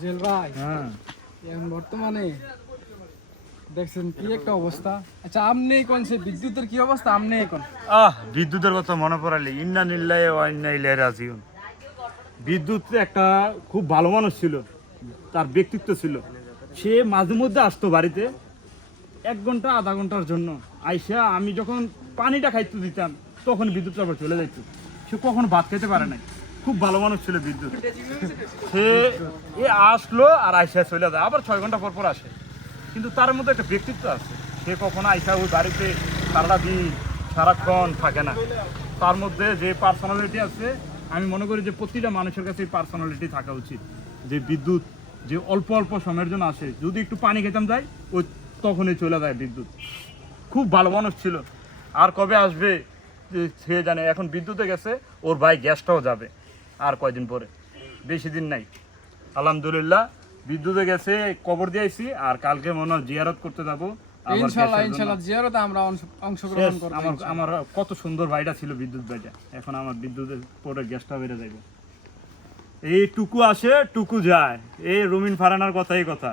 Jail ভাই, এখন বর্তমানে দেখছেন কি একটা অবস্থা। আচ্ছা, আমনে কোন সে বিদ্যুতের কি অবস্থা? আমনে কোন বিদ্যুতের কথা মনে পড়ালে ইন্না নিল্লাহি ওয়া ইন্না ইলাইহি রাজিউন। বিদ্যুৎ একটা খুব ভালো মানুষ ছিল, তার ব্যক্তিত্ব ছিল। সে মাঝে মধ্যে আসতো বাড়িতে 1 ঘন্টা আধা ঘন্টার জন্য আইসা, আমি যখন পানিটা খাইতে দিতাম তখন বিদ্যুৎ আবার চলে যাইত। সে কখনো ভাত খেতে পারে নাই, খুব ভালো মানুষ ছিল বিদ্যুৎ। সে আসলো আর আইসা চলে যায়, আবার 6 ঘন্টা পর পর আসে। কিন্তু তার মধ্যে একটা ব্যক্তিত্ব আছে, সে কখনো আইসা ওই বাড়িতে সারাটা দিন সারাক্ষণ থাকে না। তার মধ্যে যে পার্সোনালিটি আছে, আমি মনে করি যে প্রতিটা মানুষের কাছে এই পার্সোনালিটি থাকা উচিত। যে বিদ্যুৎ যে অল্প অল্প সময়ের জন্য আসে, যদি একটু পানি খেতাম যাই ওই তখনই চলে যায় বিদ্যুৎ। খুব ভালো মানুষ ছিল। আর কবে আসবে সে জানে। এখন বিদ্যুতে গেছে, ওর ভাই গ্যাসটাও যাবে আর কয়দিন পরে, বেশি দিন নাই। আলহামদুলিল্লাহ বিদ্যুতে গেছে, কবর দিয়েছি। আর কালকে মনে হয় জিয়ারত করতে যাবো। ইনশাআল্লাহ জিয়ারতে আমরা অংশগ্রহণ করব। আমার কত সুন্দর ভাইটা ছিল বিদ্যুৎ ভাইটা, এখন আমার বিদ্যুতের পরে গ্যাসটা বেড়ে যাবে। এই টুকু আসে টুকু যায়, এই রুমিন ফারানার কথাই কথা।